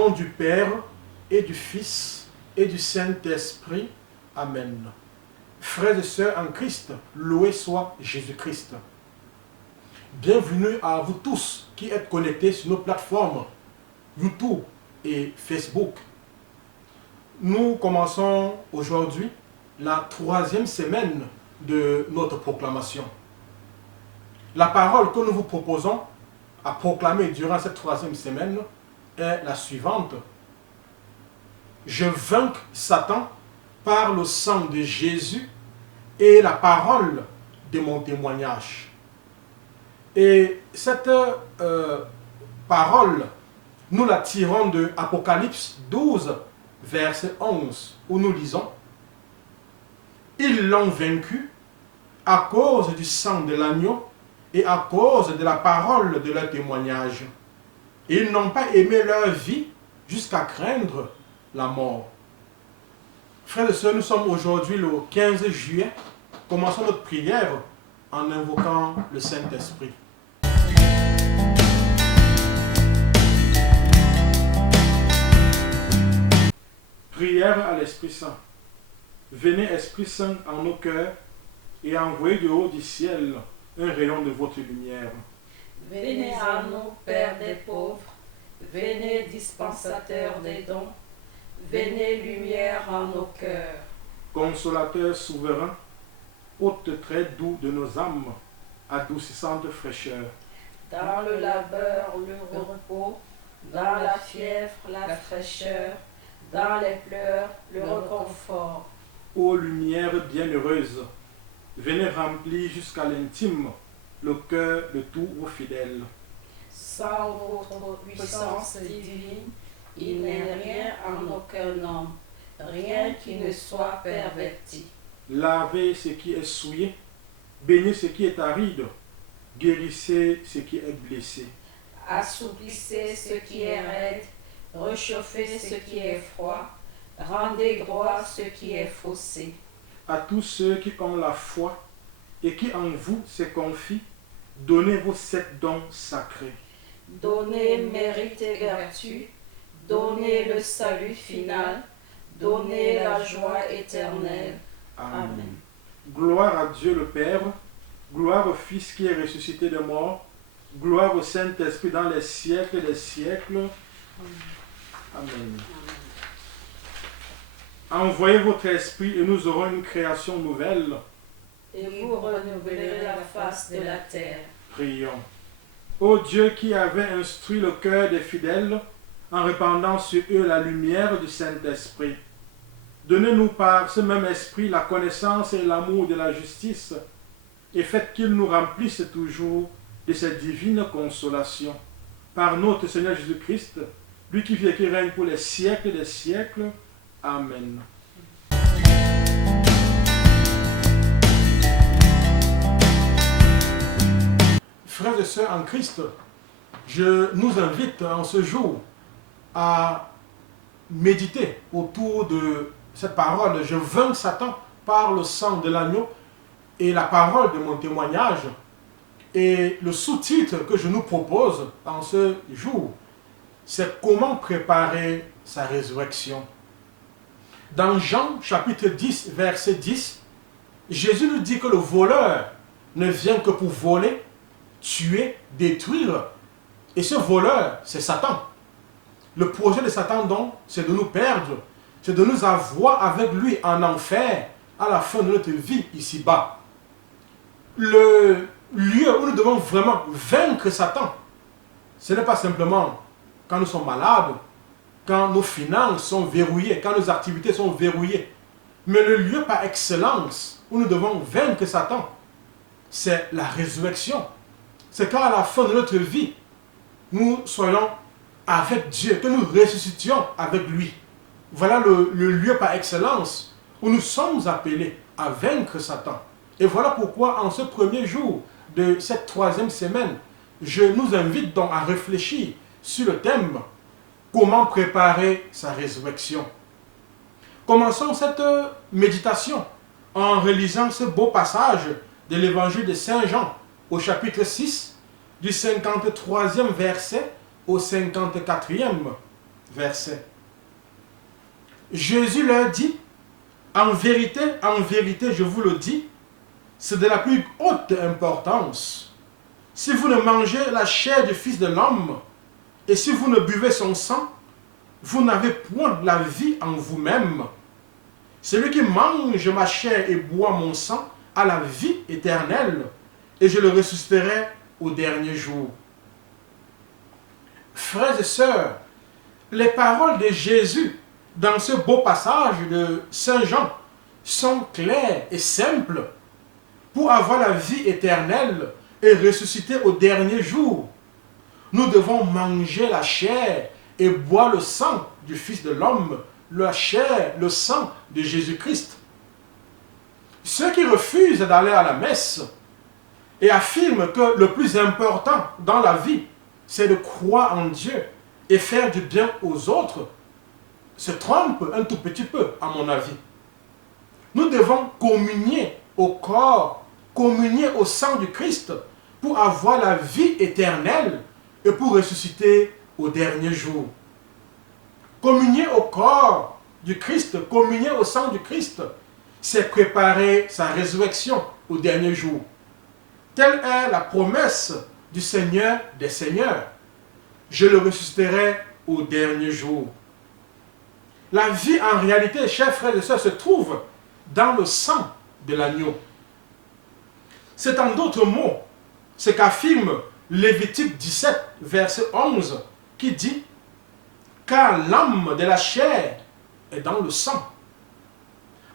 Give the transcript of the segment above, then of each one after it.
nom du Père et du Fils et du Saint-Esprit. Amen. Frères et sœurs en Christ, loué soit Jésus-Christ. Bienvenue à vous tous qui êtes connectés sur nos plateformes YouTube et Facebook. Nous commençons aujourd'hui la 3e semaine de notre proclamation. La parole que nous vous proposons à proclamer durant cette 3e semaine est la suivante. Je vainc Satan par le sang de Jésus et la parole de mon témoignage. Et cette parole, nous la tirons de Apocalypse 12, verset 11, où nous lisons « Ils l'ont vaincu à cause du sang de l'agneau et à cause de la parole de leur témoignage. Et ils n'ont pas aimé leur vie jusqu'à craindre la mort. » Frères et sœurs, nous sommes aujourd'hui le 15 juillet. Commençons notre prière en invoquant le Saint-Esprit. Prière à l'Esprit Saint. Venez, Esprit Saint, en nos cœurs et envoyez de haut du ciel un rayon de votre lumière. Venez à nous, Père des pauvres, venez, dispensateur des dons, venez, lumière en nos cœurs. Consolateur souverain, hôte très doux de nos âmes, adoucissante fraîcheur. Dans le labeur, le repos, dans la fièvre, la fraîcheur, dans les pleurs, le réconfort. Ô lumière bienheureuse, venez remplir jusqu'à l'intime le cœur de tous vos fidèles. Sans votre puissance divine, il n'est rien en aucun homme, rien qui ne soit perverti. Lavez ce qui est souillé, baignez ce qui est aride, guérissez ce qui est blessé. Assouplissez ce qui est raide, réchauffez ce qui est froid, rendez droit ce qui est faussé. À tous ceux qui ont la foi et qui en vous se confient, donnez vos 7 dons sacrés. Donnez mérite et vertu, donnez le salut final, donnez la joie éternelle. Amen. Gloire à Dieu le Père, gloire au Fils qui est ressuscité des morts, gloire au Saint-Esprit dans les siècles des siècles. Amen. Envoyez votre esprit et nous aurons une création nouvelle. Et vous renouvelerez la face de la terre. Prions. Ô Dieu qui avait instruit le cœur des fidèles en répandant sur eux la lumière du Saint-Esprit, donnez-nous par ce même esprit la connaissance et l'amour de la justice et faites qu'il nous remplisse toujours de cette divine consolation. Par notre Seigneur Jésus-Christ, lui qui vit et qui règne pour les siècles des siècles. Amen. Frères et sœurs en Christ, je nous invite en ce jour à méditer autour de cette parole. Je vainc Satan par le sang de l'agneau et la parole de mon témoignage. Et le sous-titre que je nous propose en ce jour, c'est comment préparer sa résurrection. Dans Jean chapitre 10, verset 10, Jésus nous dit que le voleur ne vient que pour voler, tuer, détruire. Et ce voleur, c'est Satan. Le projet de Satan, donc, c'est de nous perdre, c'est de nous avoir avec lui en enfer à la fin de notre vie ici-bas. Le lieu où nous devons vraiment vaincre Satan, ce n'est pas simplement quand nous sommes malades, quand nos finances sont verrouillées, quand nos activités sont verrouillées. Mais le lieu par excellence où nous devons vaincre Satan, c'est la résurrection. C'est quand à la fin de notre vie, nous soyons avec Dieu, que nous ressuscitions avec lui. Voilà le lieu par excellence où nous sommes appelés à vaincre Satan. Et voilà pourquoi en ce premier jour de cette 3e semaine, je nous invite donc à réfléchir sur le thème « Comment préparer sa résurrection ?» Commençons cette méditation en relisant ce beau passage de l'évangile de Saint Jean au chapitre 6, du 53e verset au 54e. verset. Jésus leur dit, en vérité, je vous le dis, c'est de la plus haute importance. Si vous ne mangez la chair du Fils de l'homme, et si vous ne buvez son sang, vous n'avez point la vie en vous-même. Celui qui mange ma chair et boit mon sang a la vie éternelle, et je le ressusciterai au dernier jour. Frères et sœurs, les paroles de Jésus dans ce beau passage de Saint Jean sont claires et simples. Pour avoir la vie éternelle et ressusciter au dernier jour, nous devons manger la chair et boire le sang du Fils de l'homme, la chair, le sang de Jésus-Christ. Ceux qui refusent d'aller à la messe et affirment que le plus important dans la vie, c'est de croire en Dieu et faire du bien aux autres, se trompent un tout petit peu, à mon avis. Nous devons communier au corps, communier au sang du Christ pour avoir la vie éternelle et pour ressusciter au dernier jour. Communier au corps du Christ, communier au sang du Christ, c'est préparer sa résurrection au dernier jour. Telle est la promesse du Seigneur des Seigneurs. Je le ressusciterai au dernier jour. La vie, en réalité, chers frères et sœurs, se trouve dans le sang de l'agneau. C'est en d'autres mots ce qu'affirme Lévitique 17, verset 11, qui dit « Car l'âme de la chair est dans le sang ».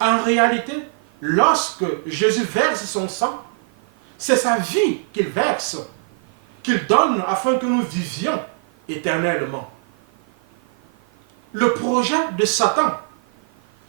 En réalité, lorsque Jésus verse son sang, c'est sa vie qu'il verse, qu'il donne afin que nous vivions éternellement. Le projet de Satan,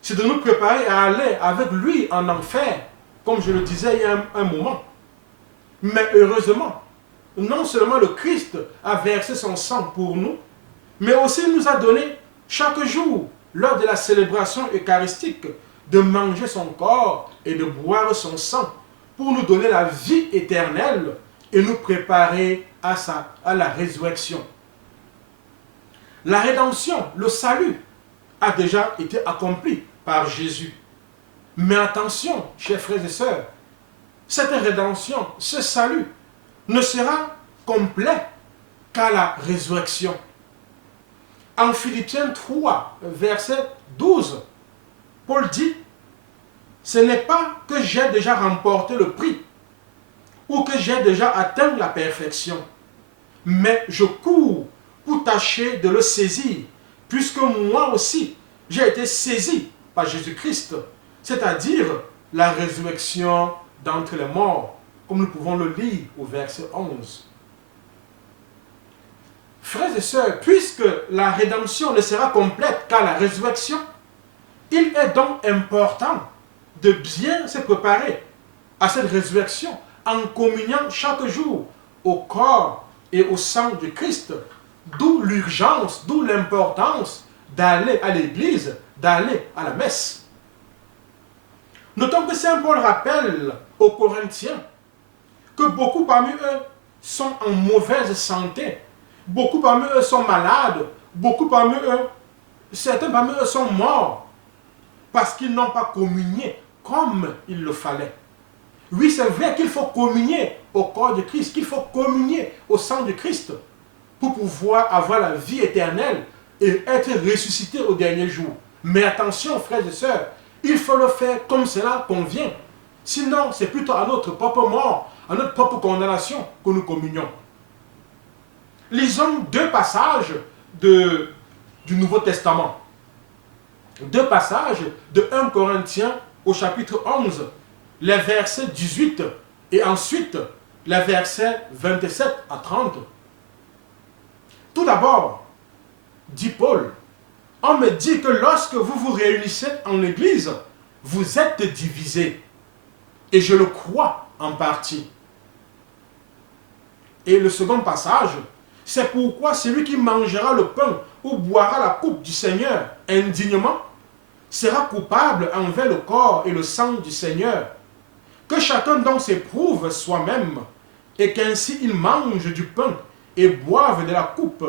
c'est de nous préparer à aller avec lui en enfer, comme je le disais il y a un moment. Mais heureusement, non seulement le Christ a versé son sang pour nous, mais aussi il nous a donné chaque jour, lors de la célébration eucharistique, de manger son corps et de boire son sang pour nous donner la vie éternelle et nous préparer à la résurrection. La rédemption, le salut, a déjà été accompli par Jésus. Mais attention, chers frères et sœurs, cette rédemption, ce salut, ne sera complet qu'à la résurrection. En Philippiens 3, verset 12, Paul dit, « Ce n'est pas que j'ai déjà remporté le prix ou que j'ai déjà atteint la perfection, mais je cours pour tâcher de le saisir, puisque moi aussi, j'ai été saisi par Jésus-Christ, c'est-à-dire la résurrection d'entre les morts, comme nous pouvons le lire au verset 11. Frères et sœurs, puisque la rédemption ne sera complète qu'à la résurrection, il est donc important de bien se préparer à cette résurrection en communiant chaque jour au corps et au sang du Christ, d'où l'urgence, d'où l'importance d'aller à l'église, d'aller à la messe. Notons que Saint Paul rappelle aux Corinthiens que beaucoup parmi eux sont en mauvaise santé, beaucoup parmi eux sont malades, certains parmi eux sont morts parce qu'ils n'ont pas communié comme il le fallait. Oui, c'est vrai qu'il faut communier au corps de Christ, qu'il faut communier au sang de Christ pour pouvoir avoir la vie éternelle et être ressuscité au dernier jour. Mais attention, frères et sœurs, il faut le faire comme cela convient. Sinon, c'est plutôt à notre propre mort, à notre propre condamnation que nous communions. Lisons deux passages du Nouveau Testament. Deux passages de 1 Corinthiens au chapitre 11, les versets 18 et ensuite les versets 27 à 30. Tout d'abord, dit Paul, on me dit que lorsque vous vous réunissez en église, vous êtes divisés. Et je le crois en partie. Et le second passage, c'est pourquoi celui qui mangera le pain ou boira la coupe du Seigneur indignement sera coupable envers le corps et le sang du Seigneur. Que chacun donc s'éprouve soi-même et qu'ainsi il mange du pain et boive de la coupe.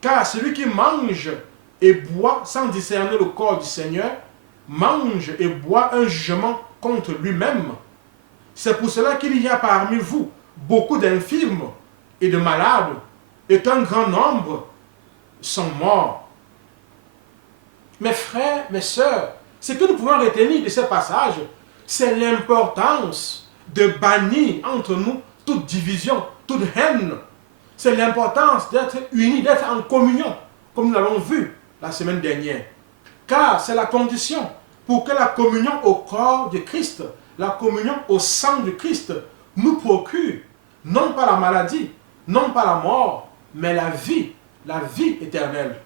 Car celui qui mange et boit sans discerner le corps du Seigneur, mange et boit un jugement contre lui-même. C'est pour cela qu'il y a parmi vous beaucoup d'infirmes et de malades, et qu'un grand nombre sont morts. Mes frères, mes sœurs, ce que nous pouvons retenir de ce passage, c'est l'importance de bannir entre nous toute division, toute haine. C'est l'importance d'être unis, d'être en communion, comme nous l'avons vu la semaine dernière. Car c'est la condition pour que la communion au corps de Christ, la communion au sang de Christ, nous procure non pas la maladie, non pas la mort, mais la vie éternelle.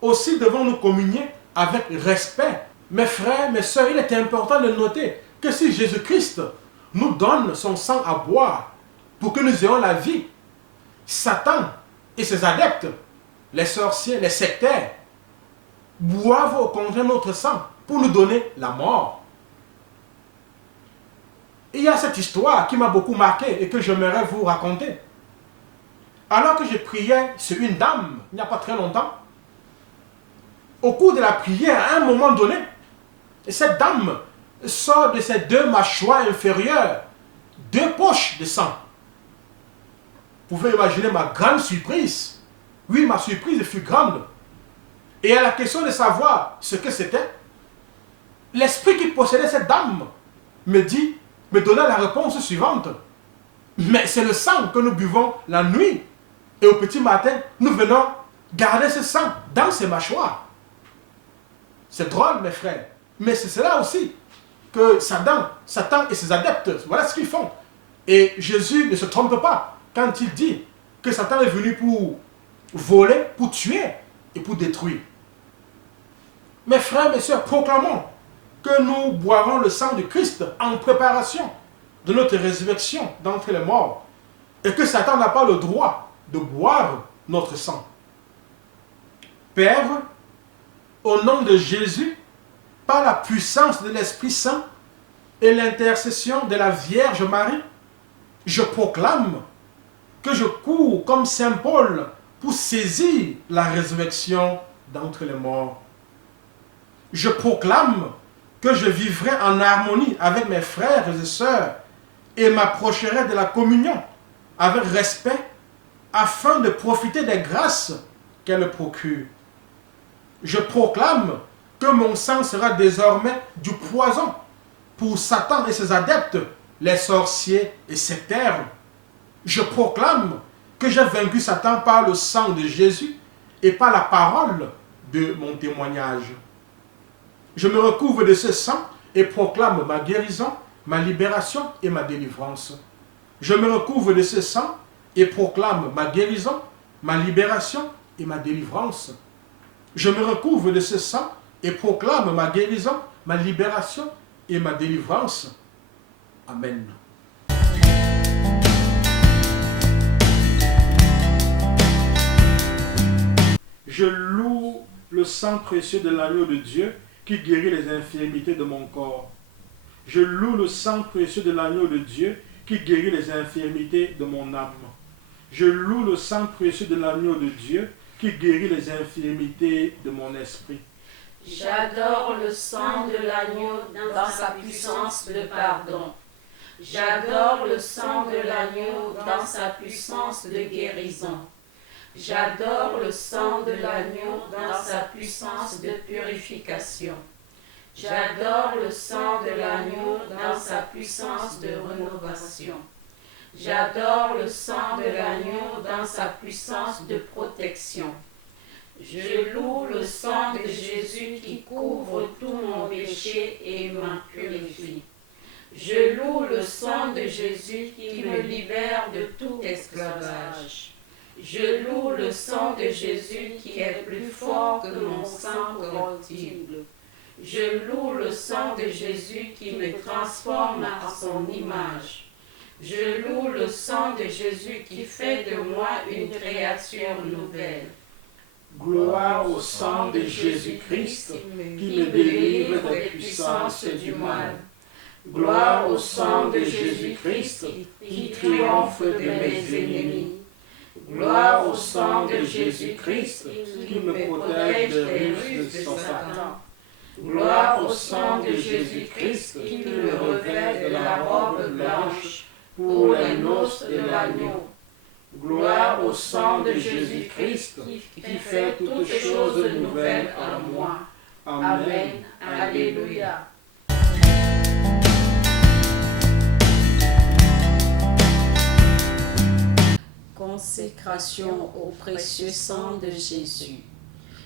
Aussi devons-nous communier avec respect. Mes frères, mes sœurs, il est important de noter que si Jésus-Christ nous donne son sang à boire pour que nous ayons la vie, Satan et ses adeptes, les sorciers, les sectaires, boivent au contraire notre sang pour nous donner la mort. Il y a cette histoire qui m'a beaucoup marqué et que j'aimerais vous raconter. Alors que je priais sur une dame, il n'y a pas très longtemps, au cours de la prière, à un moment donné, cette dame sort de ses deux mâchoires inférieures 2 poches de sang. Vous pouvez imaginer ma grande surprise. Oui, ma surprise fut grande. Et à la question de savoir ce que c'était, l'esprit qui possédait cette dame me donna la réponse suivante. Mais c'est le sang que nous buvons la nuit. Et au petit matin, nous venons garder ce sang dans ses mâchoires. C'est drôle, mes frères. Mais c'est cela aussi que Satan et ses adeptes, voilà ce qu'ils font. Et Jésus ne se trompe pas quand il dit que Satan est venu pour voler, pour tuer et pour détruire. Mes frères, mes sœurs, proclamons que nous boirons le sang de Christ en préparation de notre résurrection d'entre les morts et que Satan n'a pas le droit de boire notre sang. Père, au nom de Jésus, par la puissance de l'Esprit Saint et l'intercession de la Vierge Marie, je proclame que je cours comme Saint Paul pour saisir la résurrection d'entre les morts. Je proclame que je vivrai en harmonie avec mes frères et sœurs et m'approcherai de la communion avec respect afin de profiter des grâces qu'elle procure. Je proclame que mon sang sera désormais du poison pour Satan et ses adeptes, les sorciers et sectaires. Je proclame que j'ai vaincu Satan par le sang de Jésus et par la parole de mon témoignage. Je me recouvre de ce sang et proclame ma guérison, ma libération et ma délivrance. Je me recouvre de ce sang et proclame ma guérison, ma libération et ma délivrance. Je me recouvre de ce sang et proclame ma guérison, ma libération et ma délivrance. Amen. Je loue le sang précieux de l'agneau de Dieu qui guérit les infirmités de mon corps. Je loue le sang précieux de l'agneau de Dieu qui guérit les infirmités de mon âme. Je loue le sang précieux de l'agneau de Dieu qui guérit les infirmités de mon esprit. J'adore le sang de l'agneau dans sa puissance de pardon. J'adore le sang de l'agneau dans sa puissance de guérison. J'adore le sang de l'agneau dans sa puissance de purification. J'adore le sang de l'agneau dans sa puissance de rénovation. J'adore le sang de l'agneau dans sa puissance de protection. Je loue le sang de Jésus qui couvre tout mon péché et m'en purifie. Je loue le sang de Jésus qui me libère de tout esclavage. Je loue le sang de Jésus qui est plus fort que mon sang corruptible. Je loue le sang de Jésus qui me transforme à son image. Je loue le sang de Jésus qui fait de moi une créature nouvelle. Gloire au sang de Jésus-Christ qui me délivre des puissances du mal. Gloire au sang de Jésus-Christ qui triomphe de mes ennemis. Gloire au sang de Jésus-Christ qui me protège des ruses de Satan. Gloire au sang de Jésus-Christ qui me revêt de la robe blanche pour les noces de l'agneau. Gloire au sang de Jésus-Christ qui fait toutes choses nouvelles en moi. Amen. Alléluia. Consécration au précieux sang de Jésus.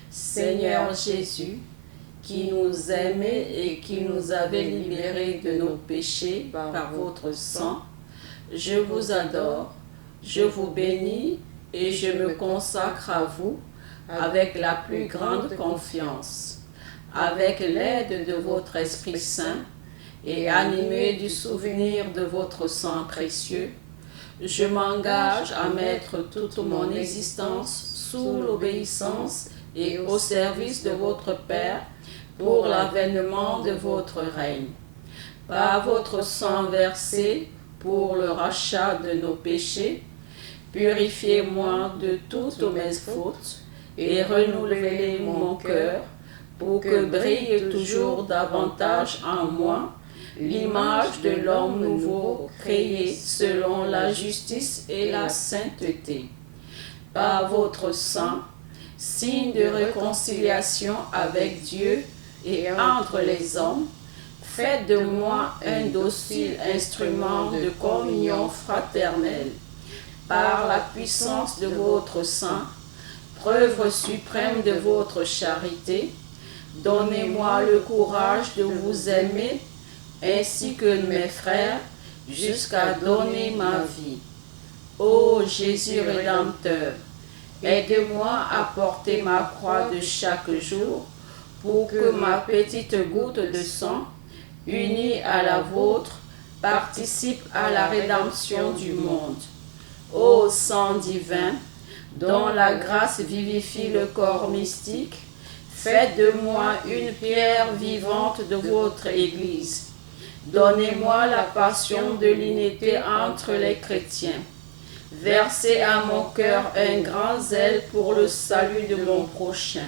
Seigneur Jésus, qui nous aimait et qui nous avait libérés de nos péchés par votre sang, je vous adore, je vous bénis et je me consacre à vous avec la plus grande confiance. Avec l'aide de votre Esprit Saint et animé du souvenir de votre sang précieux, je m'engage à mettre toute mon existence sous l'obéissance et au service de votre Père pour l'avènement de votre règne. Par votre sang versé pour le rachat de nos péchés, purifiez-moi de toutes mes fautes et renouvelez mon cœur pour que brille toujours davantage en moi l'image de l'homme nouveau créé selon la justice et la sainteté. Par votre sang, signe de réconciliation avec Dieu et entre les hommes, faites de moi un docile instrument de communion fraternelle. Par la puissance de votre sang, preuve suprême de votre charité, donnez-moi le courage de vous aimer ainsi que mes frères, jusqu'à donner ma vie. Ô Jésus Rédempteur, aide-moi à porter ma croix de chaque jour pour que ma petite goutte de sang, unie à la vôtre, participe à la rédemption du monde. Ô sang divin, dont la grâce vivifie le corps mystique, faites de moi une pierre vivante de votre Église. Donnez-moi la passion de l'unité entre les chrétiens. Versez à mon cœur un grand zèle pour le salut de mon prochain.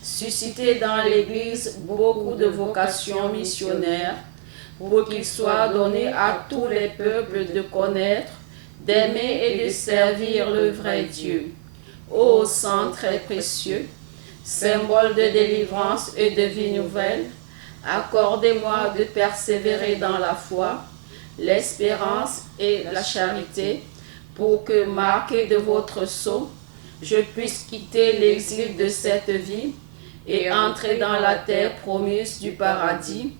Suscitez dans l'Église beaucoup de vocations missionnaires pour qu'il soit donné à tous les peuples de connaître, d'aimer et de servir le vrai Dieu. Ô sang très précieux, symbole de délivrance et de vie nouvelle, accordez-moi de persévérer dans la foi, l'espérance et la charité, pour que, marqué de votre sceau, je puisse quitter l'exil de cette vie et entrer dans la terre promise du paradis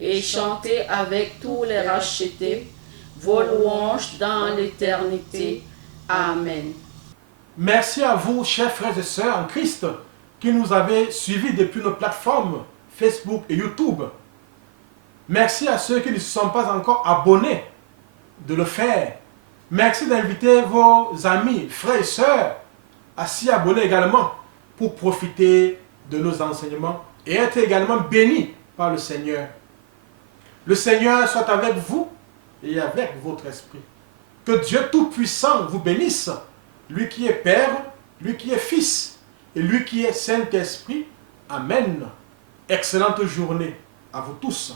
et chanter avec tous les rachetés vos louanges dans l'éternité. Amen. Merci à vous, chers frères et sœurs en Christ, qui nous avez suivis depuis nos plateformes Facebook et YouTube. Merci à ceux qui ne se sont pas encore abonnés de le faire. Merci d'inviter vos amis, frères et sœurs à s'y abonner également pour profiter de nos enseignements et être également bénis par le Seigneur. Le Seigneur soit avec vous et avec votre esprit. Que Dieu Tout-Puissant vous bénisse, lui qui est Père, lui qui est Fils et lui qui est Saint-Esprit. Amen. Excellente journée à vous tous.